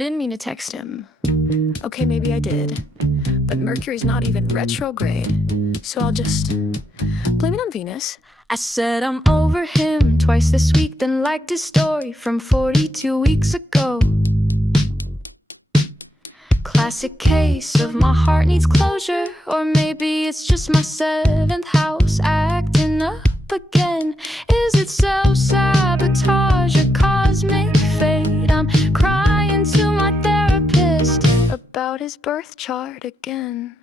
didn't mean to text him. Okay, maybe I did. But Mercury's not even retrograde, so I'll just blame it on Venus. I said I'm over him twice this week, then liked his story from 42 weeks ago. Classic case of my heart needs closure, or maybe it's just my 7th house acting up again. Is it self-sabotage or cosmic fate? I'm crying to my therapist about his birth chart again.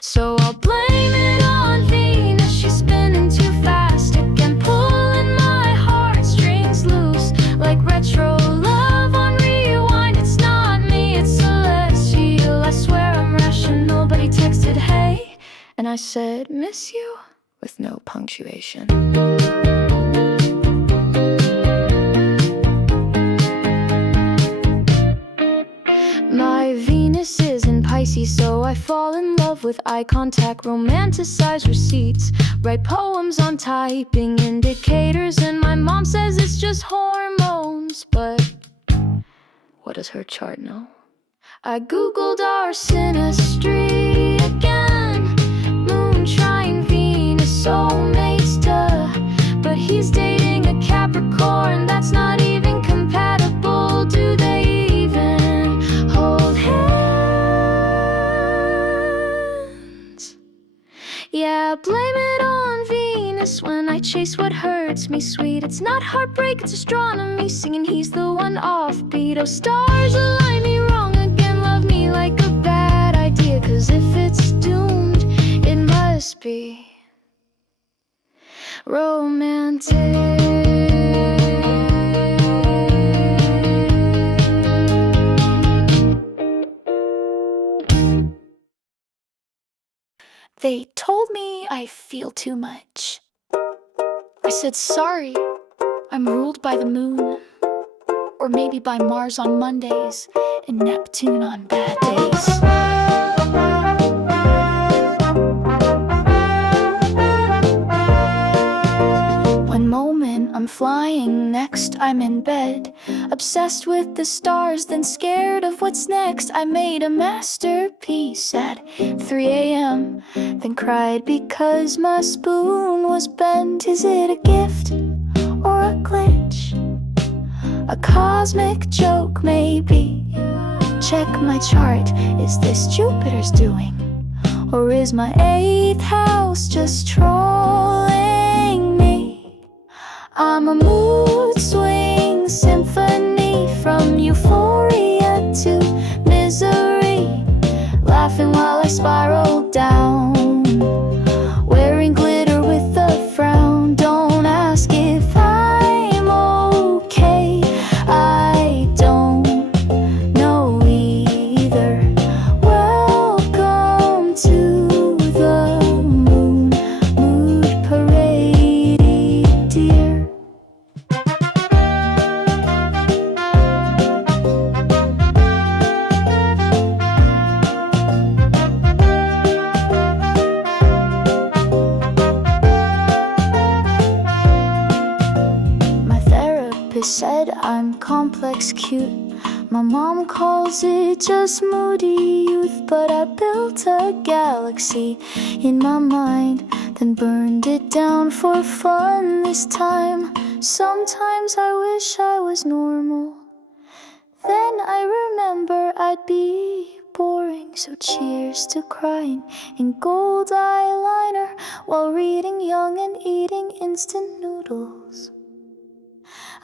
So I'll blame it on Venus, she's spinning too fast again, pulling my heartstrings loose like retro love on rewind. It's not me, it's celestial. I swear I'm rational, but he texted hey, and I said miss you with no punctuation. My Venus is in Pisces, so I fall in love with eye contact, romanticize receipts, write poems on typing indicators, and my mom says it's just hormones. But what does her chart know? I googled our synastry again. Moon trine Venus, soulmates, duh. But he's dating a Capricorn, that's not even compatible. Do they even hold hands? Yeah, blame it on Venus when I chase what hurts me sweet. It's not heartbreak, it's astronomy, singing he's the one offbeat. Oh, stars align me wrong again, love me like a bad idea, 'cause if it's doomed, it must be romantic. They told me I feel too much. I said sorry, I'm ruled by the moon, or maybe by Mars on Mondays and Neptune on bad days. One moment I'm flying, next I'm in bed, obsessed with the stars, then scared of what's next. I made a masterpiece at 3 a.m., then cried because my spoon was bent. Is it a gift or a glitch? A cosmic joke, maybe. Check my chart, is this Jupiter's doing? Or is my 8th house just trolling me? I'm a mood swing symphony, from euphoria to misery, laughing while I spiral down, wearing glitter with a frown. Don't ask if I'm okay, I don't know either. Welcome to the moon mood parade, dear. My therapist said I'm complex cute. My mom calls it just moody youth, but I built a galaxy in my mind, then burned it down for fun this time. Sometimes I wish I was normal, then I remember I'd be boring. So cheers to crying in gold eyeliner while reading Young and eating instant noodles.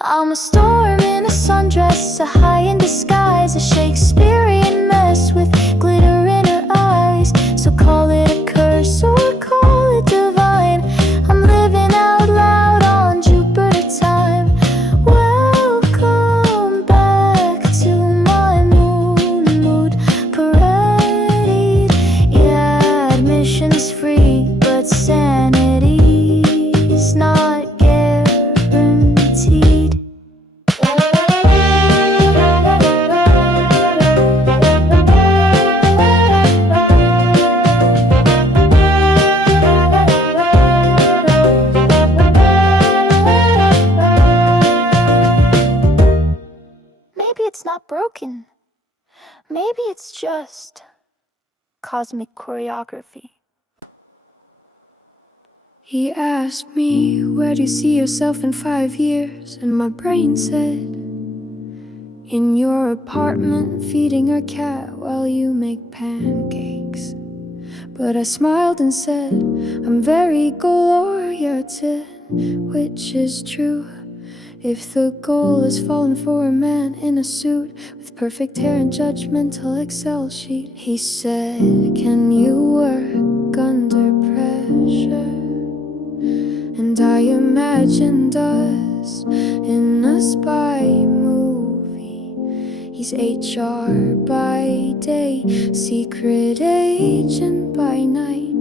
I'm a storm in a sundress, a high in disguise, a Shakespearean mess with glitter in her eyes. So call it a curse or call it divine, I'm living out loud on Jupiter time. Welcome back to my moon mood parade. Yeah, admission's free, but sanity's not guaranteed. Maybe it's just cosmic choreography. He asked me, where do you see yourself in 5 years? And my brain said, in your apartment, feeding our cat while you make pancakes. But I smiled and said, I'm very goal-oriented, which is true. If the goal is falling for a man in a suit with perfect hair and judgmental Excel sheet, he said, can you work under pressure? And I imagined us in a spy movie. He's HR by day, secret agent by night,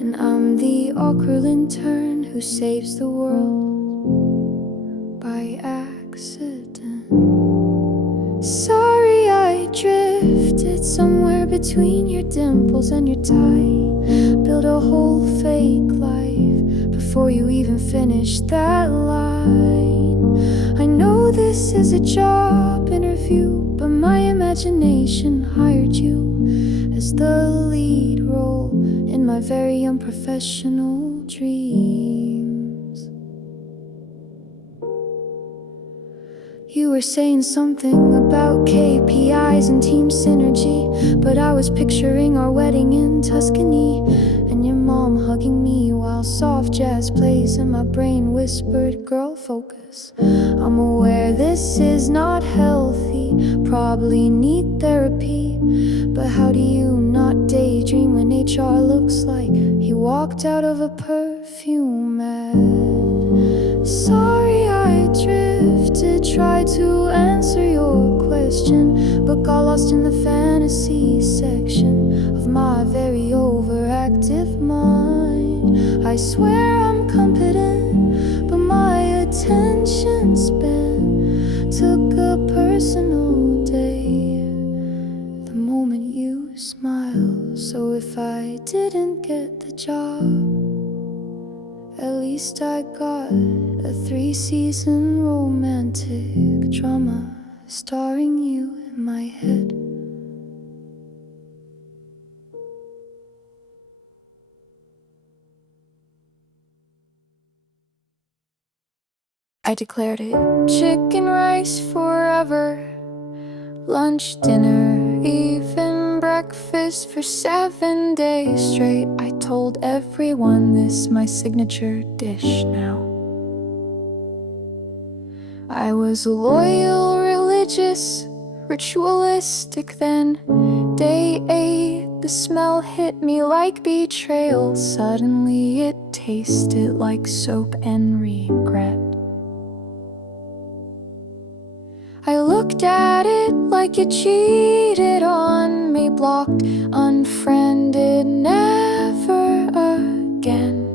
and I'm the awkward intern who saves the world by accident. Sorry I drifted somewhere between your dimples and your tie. Built a whole fake life before you even finished that line. I know this is a job interview, but my imagination hired you as the lead role in my very unprofessional dreams. You were saying something about KPIs and team synergy, but I was picturing our wedding in Tuscany and your mom hugging me while soft jazz plays and my brain whispered, girl, focus. I'm aware this is not healthy, probably need therapy, but how do you not daydream when HR looks like he walked out of a perfume ad? Sorry I drifted, tried to answer your question, but got lost in the fantasy section of my very overactive mind. I swear I'm competent, but my attention span took a personal day the moment you smiled. So if I didn't get the job, at least I got a 3-season romantic drama starring you in my head. I declared it chicken rice forever, lunch, dinner, even breakfast for 7 days straight. I told everyone this my signature dish now. I was loyal, religious, ritualistic then. Day 8, the smell hit me like betrayal. Suddenly it tasted like soap and regret. I looked at it like you cheated on me, blocked, unfriended, never again.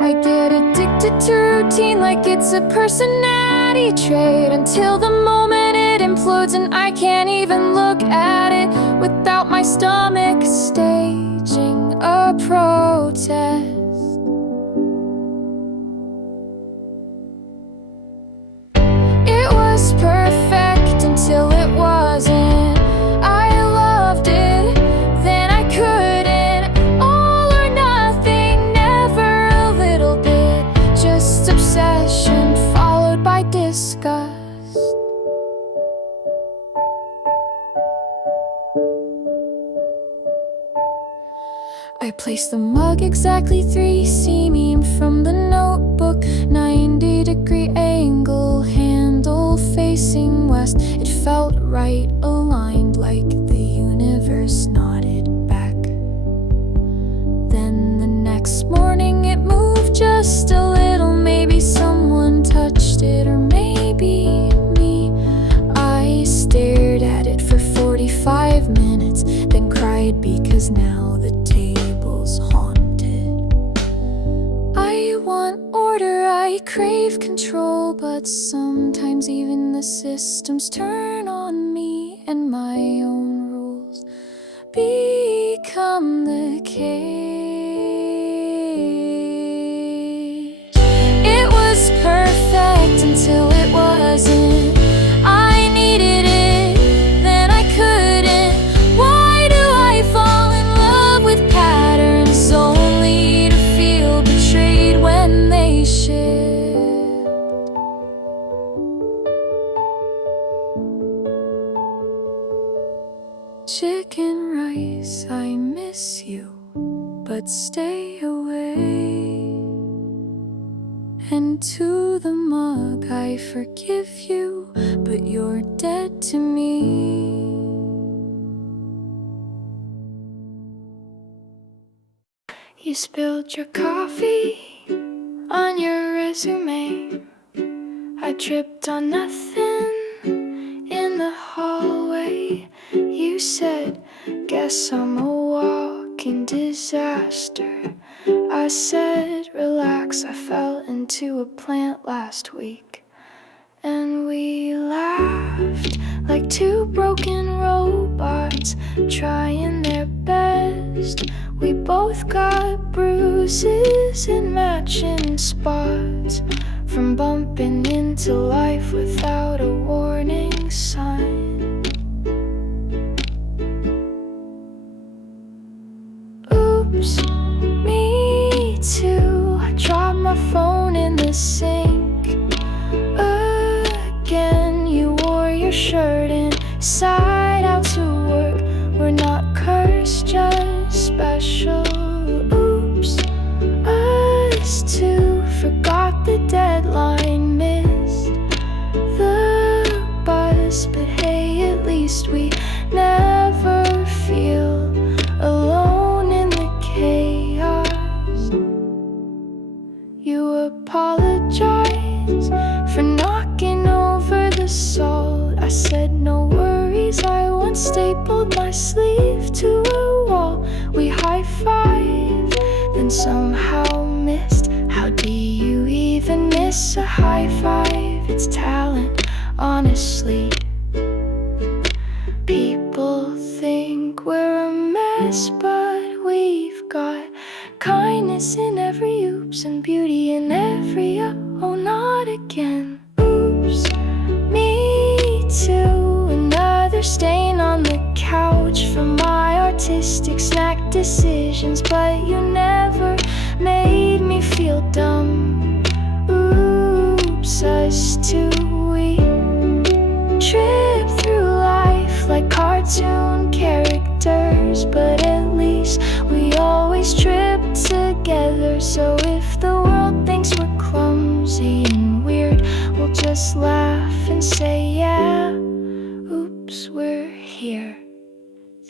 I get addicted to routine like it's a personality trait, until the moment it implodes and I can't even look at it without my stomach staging a protest. Perfect until it wasn't. I loved it, then I couldn't. All or nothing, never a little bit. Just obsession followed by disgust. I placed the mug exactly 3 cm from the notebook, 90-degree angle, handle facing west. It felt right, aligned like the universe nodded back. Then the next morning it moved just a little. Maybe someone touched it, or maybe me. I stared at it for 45 minutes, then cried because now the table's haunted. I want order, I crave control, but sometimes even the systems turn on me, and my own rules become the cage. It was perfect chicken rice, I miss you, but stay away. And to the mug, I forgive you, but you're dead to me. You spilled your coffee on your resume. I tripped on nothing in the hallway. You said, guess I'm a walking disaster. I said, relax, I fell into a plant last week. And we laughed like two broken robots trying their best. We both got bruises in matching spots from bumping into life without a warning sign. Oops, me too. I dropped my phone in the sink again. You wore your shirt inside out to work. We're not cursed, just special. Oops, us too. Forgot the deadline, missed the bus, but hey, at least we never feel alone in the chaos. You apologize for knocking over the salt. I said no worries, I once stapled my sleeve to a wall. We high-fived, then somehow missed. How do you even miss a high five? It's talent, honestly. People think we're a mess, but we've got kindness in every oops and beauty in every oh, not again. Oops, me too. Another stain on the couch from my artistic snack decisions, but you never made me feel dumb. Oops, us too. We trip through life like cartoon characters, but at least we always trip together. So if the world thinks we're clumsy and weird, we'll just laugh and say, yeah, oops, we're here.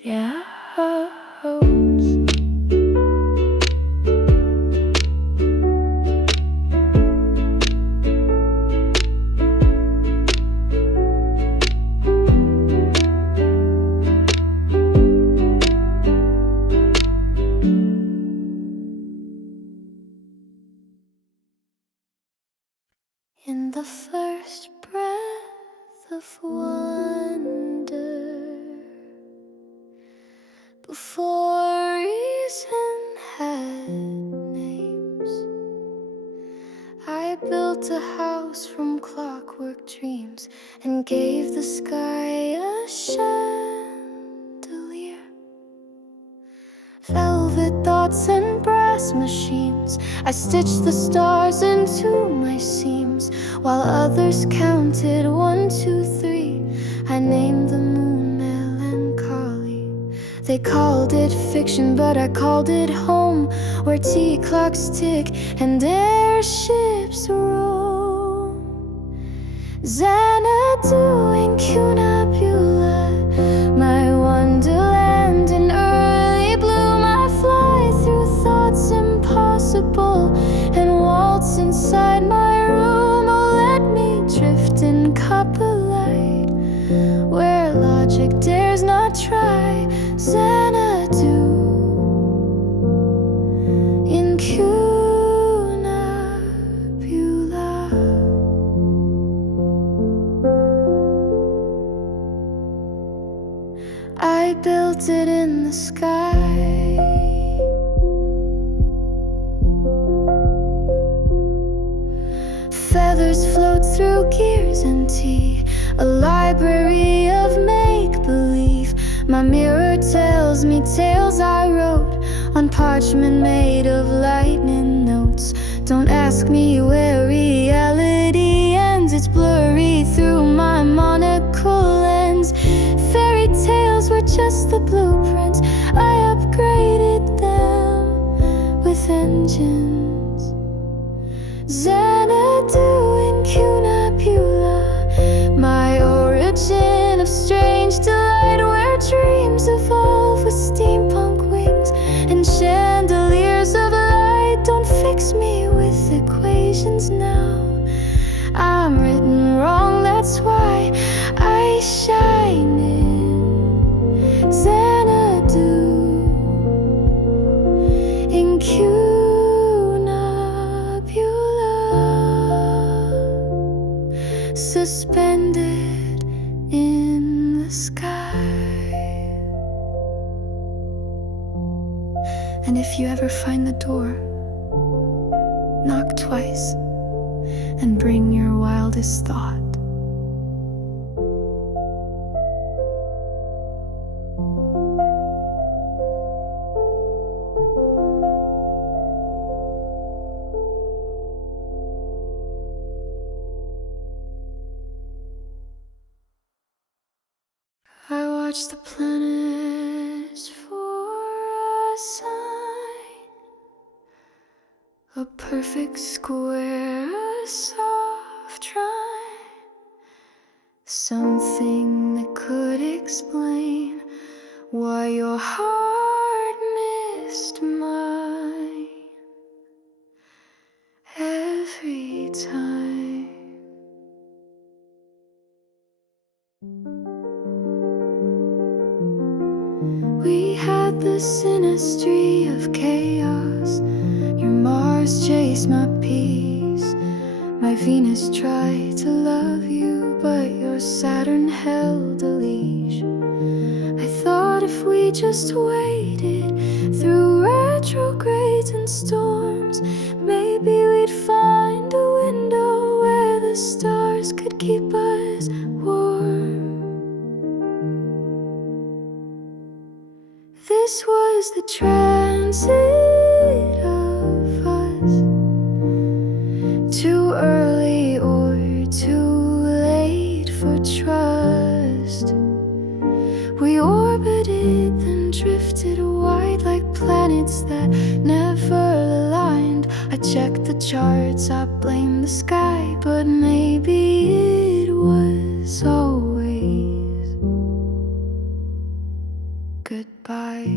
Yeah, oops. In the first breath of wonder, before reason had names, I built a house from clockwork dreams and gave the sky a chandelier. Velvet thoughts and brass machines, I stitched the stars into my seams, while others counted 1, 2, 3. I named the moon melancholy. They called it fiction, but I called it home, where tea clocks tick and airships roam. Xanadu, Incunabula, my wonderland in early bloom. I fly through thoughts impossible and waltz inside my room. Oh, let me drift in copper light, where logic dares not try. Xanadu, Incunabula. I built it in the sky. Feathers float through gears and tea, a library of make-believe. My mirror tells me tales I wrote on parchment made of lightning notes. Don't ask me where reality ends, it's blurry through my monocle lens. Fairy tales were just the Neurodivergents. Xanadu, Incunabula, my origin of strange delight, where dreams evolve with steampunk wings and chandeliers of light. Don't fix me with equations now, I'm written wrong, that's why I shine in Xanadu, Incunabula, suspended in the sky. And if you ever find the door, knock twice and bring your wildest thought. I watch the planets for a sign, a perfect square, a soft trine, something that could explain why your heart missed mine every time. We had the synastry of chaos. Your Mars chased my peace. My Venus tried to love you, but your Saturn held a leash. I thought if we just waited through retrogrades and storms, maybe we'd find a window where the stars could keep us warm. This was the transit of us, too early or too late for trust. We orbited, then drifted wide like planets that never aligned. I checked the charts, I blamed the sky, but maybe it was always goodbye.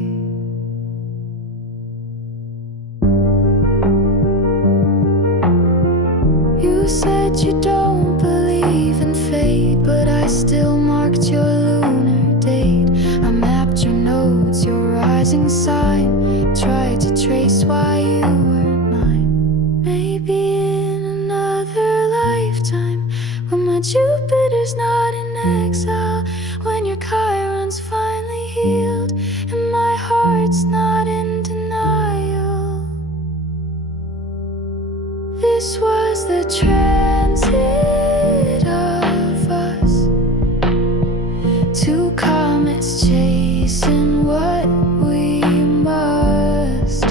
You said you don't believe in fate, but I still marked your lunar date. I mapped your notes, your rising sign, tried to trace why you weren't mine. Maybe in another lifetime, when my Jupiter's not in exile, when your Chiron's finally healed and my heart's not in denial. This was the transit of us, two comets chasing what we must.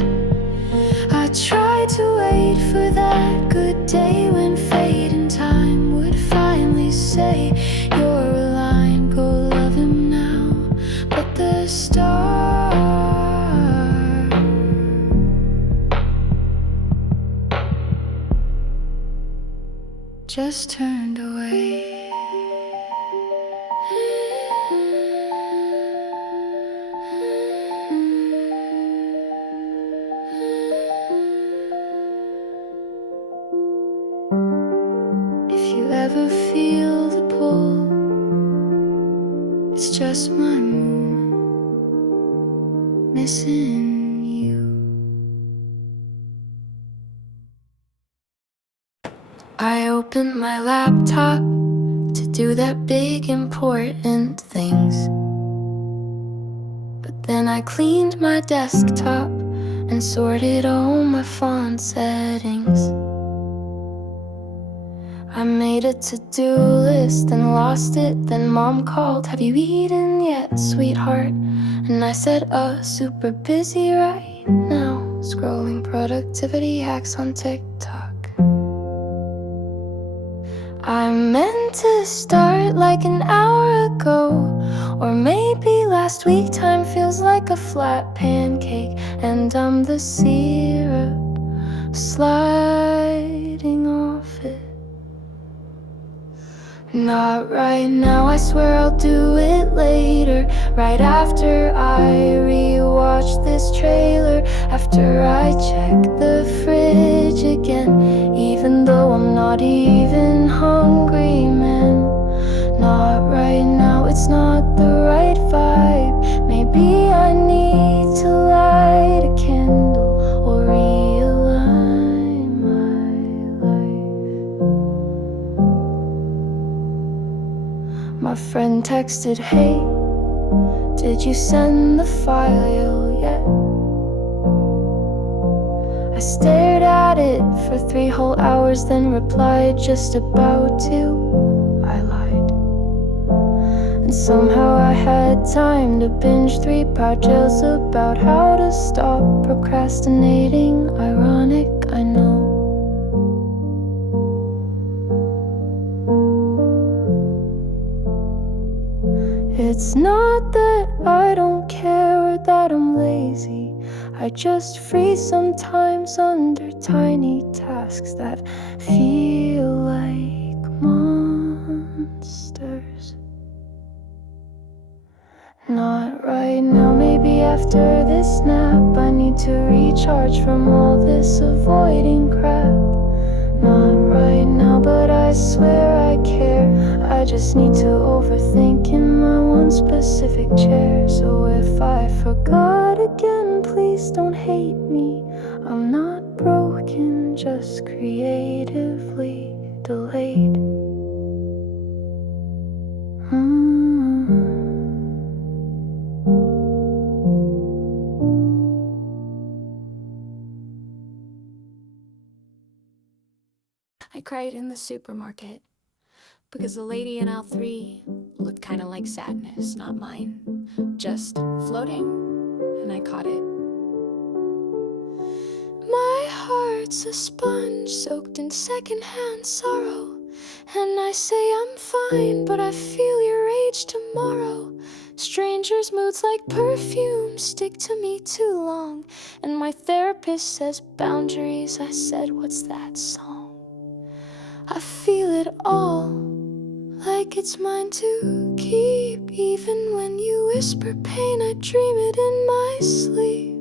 I tried to wait for that good day when fate and time would finally say, you're aligned, go love him now. But the star just turned away. If you ever feel the pull, it's just my moon missing you. I opened my laptop to do that big important things, but then I cleaned my desktop and sorted all my font settings. I made a to-do list and lost it. Then mom called, have you eaten yet, sweetheart? And I said, super busy right now, scrolling productivity hacks on TikTok. I meant to start like an hour ago, or maybe last week. Time feels like a flat pancake, and I'm the syrup sliding off it. Not right now, I swear I'll do it later. Right after I rewatch this trailer, after I check the fridge again, even though I'm not even hungry, man. Not right now, it's not the right vibe. Maybe I need to light a candle or realign my life. My friend texted, hey, did you send the file yet? I stared at it for 3 whole hours, then replied, just about to. I lied. And somehow I had time to binge 3 power gels about how to stop procrastinating. Ironic, I know. It's not that I don't care or that I'm lazy. I just freeze sometimes under tiny tasks that feel like monsters. Not right now, maybe after this nap I need to recharge from all this avoiding crap. Not right now, but I swear I care. I just need to overthink in my one specific chair. So if I forgot again, please don't hate me. I'm not broken, just creatively delayed. I cried in the supermarket because the lady in aisle 3 looked kind of like sadness, not mine, just floating, and I caught it. My heart's a sponge soaked in secondhand sorrow, and I say I'm fine, but I feel your rage tomorrow. Strangers' moods like perfume stick to me too long, and my therapist says boundaries. I said, what's that song? I feel it all, like it's mine to keep. Even when you whisper pain, I dream it in my sleep.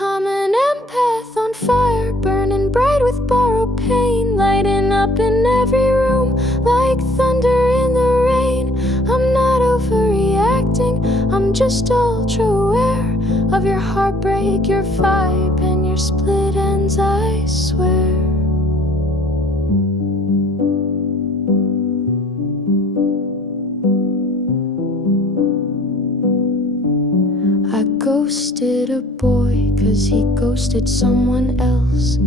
I'm an empath on fire, burning bright with borrowed pain, lighting up in every room like thunder in the rain. I'm not overreacting, I'm just ultra aware of your heartbreak, your vibe, and your split ends, I swear. I ghosted a boy 'cause he ghosted someone else.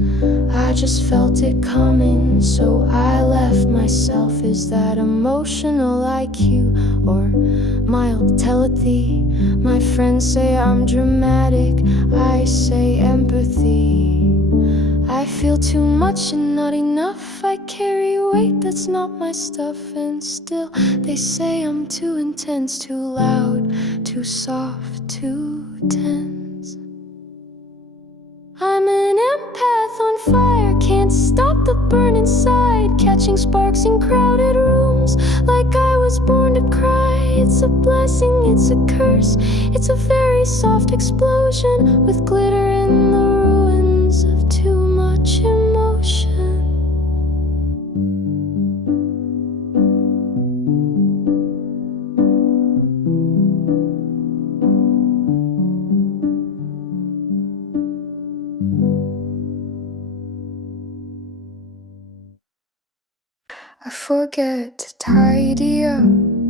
I just felt it coming, so I left myself. Is that emotional IQ or mild telepathy? My friends say I'm dramatic, I say empathy. I feel too much and not enough. I carry weight that's not my stuff, and still they say I'm too intense, too loud, too soft, too tense. I'm an empath on fire, can't stop the burn inside, catching sparks in crowded rooms like I was born to cry. It's a blessing, it's a curse, it's a very soft explosion with glitter in the ruins of too much emotion. I forget to tidy up,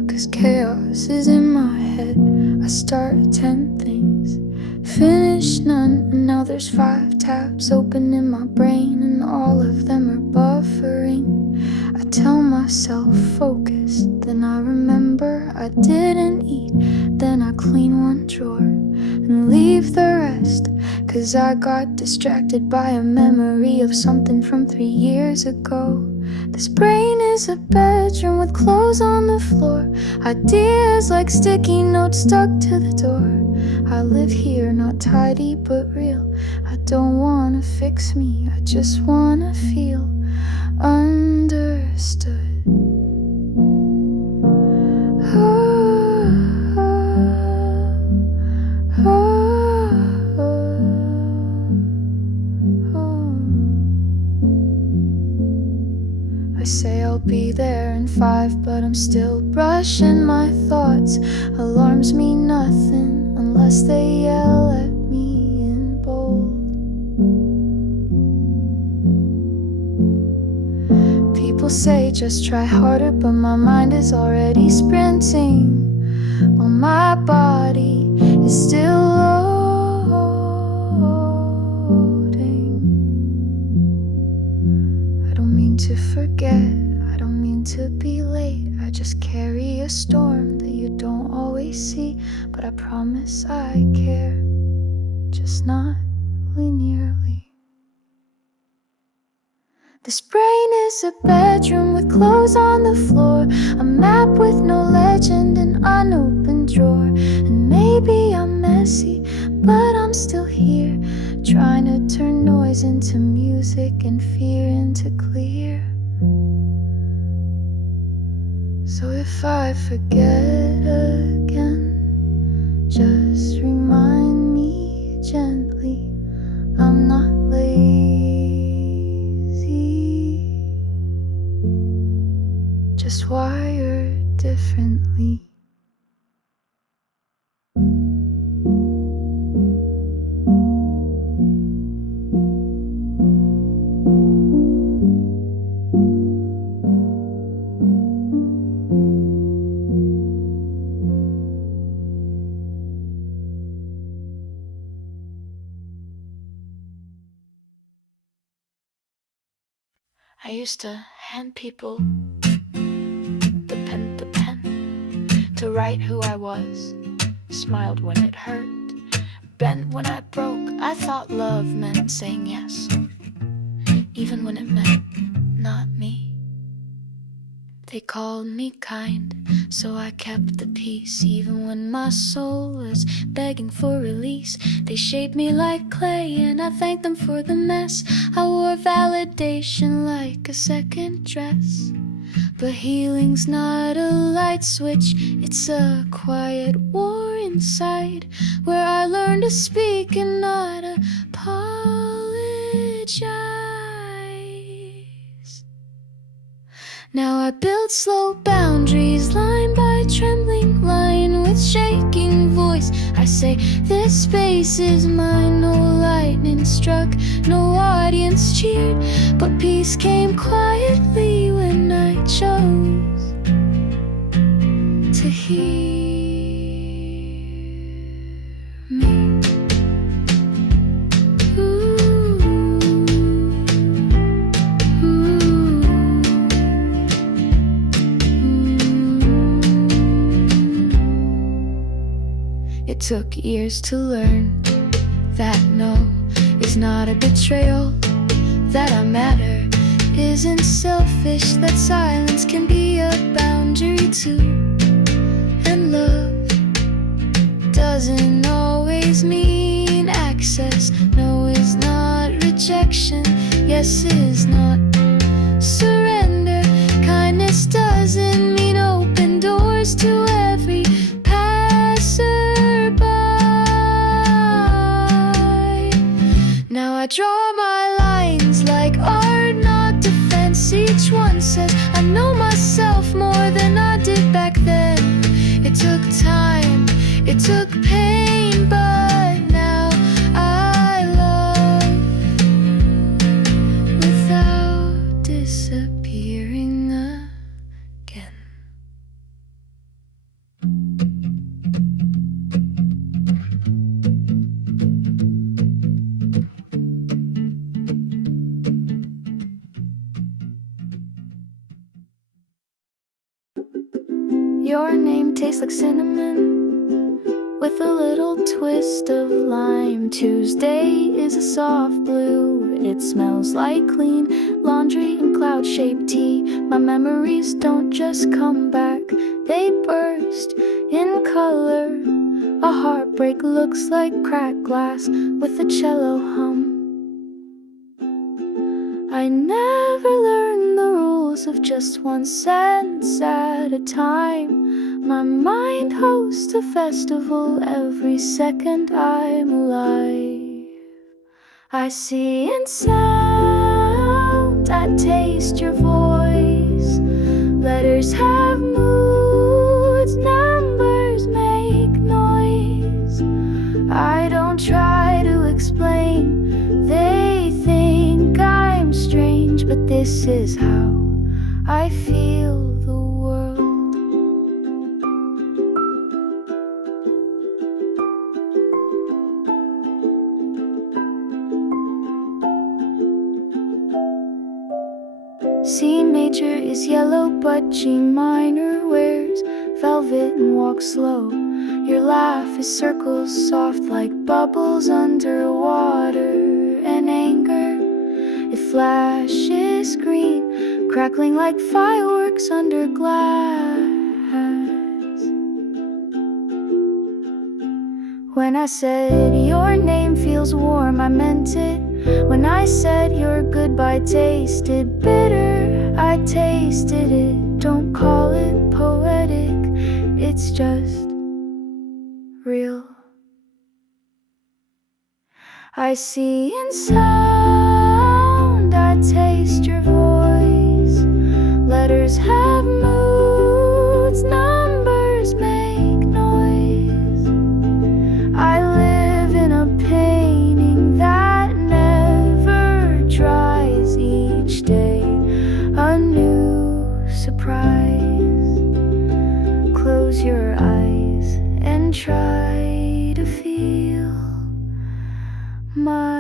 'cause chaos is in my head. I start 10 things, finish none, and now there's 5 tabs open in my brain, and all of them are buffering. I tell myself focus, then I remember I didn't eat, then I clean one drawer and leave the rest, 'cause I got distracted by a memory of something from 3 years ago. This brain is a bedroom with clothes on the floor, ideas like sticky notes stuck to the door. I live here, not tidy but real. I don't wanna fix me, I just wanna feel understood. I say I'll be there in 5, but I'm still brushing my thoughts. Alarms mean nothing unless they yell at me in bold. People say just try harder, but my mind is already sprinting while my body is still loading. I don't mean to forget, I don't mean to be late. I just carry a storm that you don't always see, but I promise I care, just not linearly. This brain is a bedroom with clothes on the floor, a map with no legend, an unopened drawer. And maybe I'm messy, but I'm still here, trying to turn noise into music and fear into clear. So if I forget again, just remind me gently I'm not lazy, just wired differently. I used to hand people the pen to write who I was, smiled when it hurt, bent when I broke. I thought love meant saying yes, even when it meant not me. They called me kind, so I kept the peace, even when my soul was begging for release. They shaped me like clay, and I thanked them for the mess. I wore validation like a second dress. But healing's not a light switch, it's a quiet war inside, where I learned to speak and not apologize. Now I build slow boundaries, line by trembling line, with shaking voice I say, this space is mine. No lightning struck, no audience cheered, but peace came quietly when I chose to hear me. It took years to learn that no is not a betrayal, that I matter isn't selfish, that silence can be a boundary too. And love doesn't always mean access. No is not rejection, yes is not surrender. Kindness doesn't mean open doors to every passerby. Now I draw my lines like art, not defense. Each one says I know myself more than I did back then. It took time, it took pain, but now I love without disappearing again. Your name tastes like cinnamon, with a little twist of lime. Tuesday is a soft blue, it smells like clean laundry and cloud-shaped tea. My memories don't just come back, they burst in color A heartbreak looks like cracked glass with a cello hum. I never learned the rules of just one sentence at a time. My mind hosts a festival every second I'm alive. I see in sound, I taste your voice. Letters have moods, numbers make noise. I don't try to explain, they think I'm strange, but this is how I feel the world. C major is yellow, but G minor wears velvet and walks slow. Your laugh is circles soft like bubbles underwater, and anger, it flashes green, crackling like fireworks under glass. When I said your name feels warm, I meant it. When I said your goodbye tasted bitter, I tasted it. Don't call it poetic, it's just real. I see in sound, I taste your voice. Letters have moods, numbers make noise. I live in a painting that never dries, each day a new surprise. Close your eyes and try to feel my